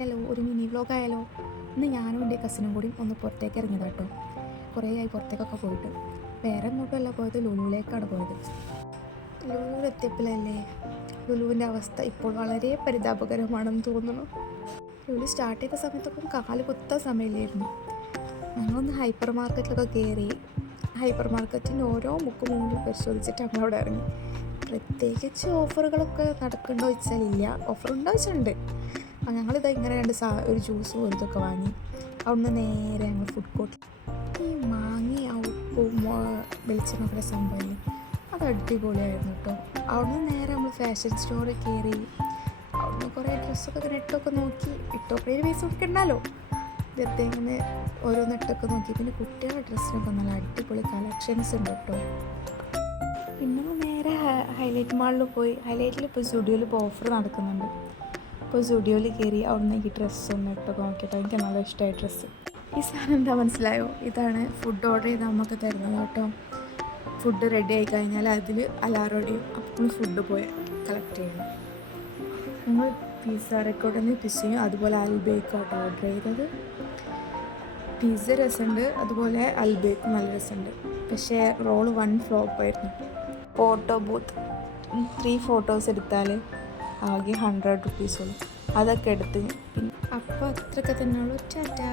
Hello, ഒരു mini vlog ആയാലോ? ഇന്ന് ഞാനും എൻ്റെ കസിനും കൂടി ഒന്ന് പുറത്തേക്ക് ഇറങ്ങിയതാ കേട്ടോ. കുറേ ആയി പുറത്തേക്കൊക്കെ പോയിട്ട്. വേറെ എങ്ങോട്ടുമല്ല പോയത്, ലുലുവിലേക്കാണ് പോയത്. ലുലുവിലെത്തിയപ്പോഴല്ലേ ലുലുവിൻ്റെ അവസ്ഥ ഇപ്പോൾ വളരെ പരിതാപകരമാണെന്ന് തോന്നുന്നു. ലുലു സ്റ്റാർട്ട് ചെയ്ത സമയത്തൊക്കെ കാല് കുത്താൻ സമയമില്ലായിരുന്നു. ഞങ്ങളൊന്ന് ഹൈപ്പർ മാർക്കറ്റിലൊക്കെ കയറി. ഹൈപ്പർ മാർക്കറ്റിൻ്റെ ഓരോ മുക്കും മൂന്നും പരിശോധിച്ചിട്ട് ഞങ്ങളവിടെ ഇറങ്ങി. പ്രത്യേകിച്ച് ഓഫറുകളൊക്കെ നടക്കുന്നുണ്ടോ ചോദിച്ചാൽ ഇല്ല, ഓഫർ ഉണ്ടോ വെച്ചിട്ടുണ്ട്. ഞങ്ങളിതാ ഇങ്ങനെ ഒരു ജ്യൂസ് പോലത്തൊക്കെ വാങ്ങി. അവിടുന്ന് നേരെ ഞങ്ങൾ ഫുഡ് കോർട്ടിൽ ഈ മാങ്ങി ആ ഉപ്പും വെളിച്ചെണ്ണൊക്കെ സംഭവമില്ലേ, അത് അടിപൊളിയായിരുന്നു കേട്ടോ. അവിടുന്ന് നേരെ നമ്മൾ ഫാഷൻ സ്റ്റോറിൽ കയറി. അവിടുന്ന് കുറേ ഡ്രസ്സൊക്കെ ഇങ്ങനെ ഇട്ടൊക്കെ നോക്കി. ഇട്ടൊക്കെ പൈസ കൊടുക്കണ്ടല്ലോ, വെറുതെ ഇങ്ങനെ ഓരോന്ന് ഇട്ടൊക്കെ നോക്കി. പിന്നെ കുട്ടികളുടെ ഡ്രസ്സിനൊക്കെ നല്ല അടിപൊളി കളക്ഷൻസ് ഉണ്ട് കേട്ടോ. പിന്നെ നേരെ ഹൈലൈറ്റ് മാളിൽ പോയി. ഹൈലൈറ്റിൽ ഇപ്പോൾ സ്റ്റുഡിയോയിൽ ഇപ്പോൾ ഓഫർ നടക്കുന്നുണ്ട്. ഇപ്പോൾ സ്റ്റുഡിയോയിൽ കയറി അവിടുന്ന് ഈ ഡ്രസ്സൊന്നും ഇട്ടൊക്കെ നോക്കിയിട്ട് എനിക്ക് നല്ല ഇഷ്ടമായ ഡ്രസ്സ്. ഈ സാധനം എന്താ മനസ്സിലായോ? ഇതാണ് ഫുഡ് ഓർഡർ ചെയ്ത് നമുക്ക് തരുന്നത് കേട്ടോ. ഫുഡ് റെഡി ആയി കഴിഞ്ഞാൽ അതിൽ അലാറം അടിയും. അപ്പോൾ ഫുഡ് പോയി കളക്ട് ചെയ്യണം. ഞങ്ങൾ പിസ്സ റെക്കോർഡിൽ പിസ്സയും അതുപോലെ അൽബേക്കാട്ടോ ഓർഡർ ചെയ്തത്. പിസ്സ രസമുണ്ട്, അതുപോലെ അൽബേക്കും നല്ല രസമുണ്ട്. പക്ഷേ റോള് ഫ്ലോപ്പായിരുന്നു. ഫോട്ടോ ബൂത്ത് 3 ഫോട്ടോസ് എടുത്താൽ ആകെ 100 റുപ്പീസുള്ളൂ. അതൊക്കെ എടുത്ത് പിന്നെ അപ്പോൾ അത്രയൊക്കെ തന്നെ ഉള്ളൂ. ടാറ്റാ.